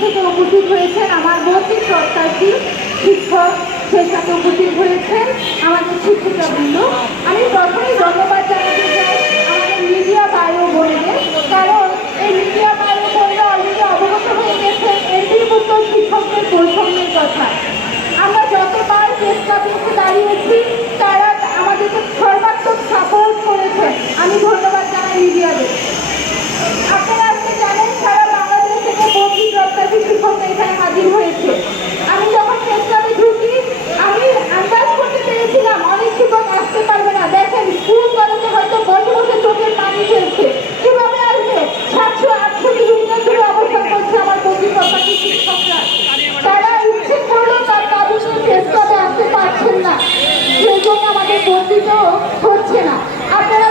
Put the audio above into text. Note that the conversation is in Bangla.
থেকে উপস্থিত হয়েছেন আমার মৌখিক প্রত্যাশী শিক্ষক, সেই সাথে উপস্থিত হয়েছেন আমাদের শিক্ষিকাবৃন্দ। আমি প্রথমেই ধন্যবাদ জানাতে চাই আমাদের মিডিয়া বায়ু বোর্ডের কারণ এই মিডিয়া বায়ু বোর্ডে অলরেডি অবগত হয়ে গেছে এমপিভুক্ত শিক্ষকদের বৈষম্যের কথা। আমরা যতবার চেষ্টা করতে দাঁড়িয়েছি, তারা বর্ধিত হচ্ছে না। আপনারা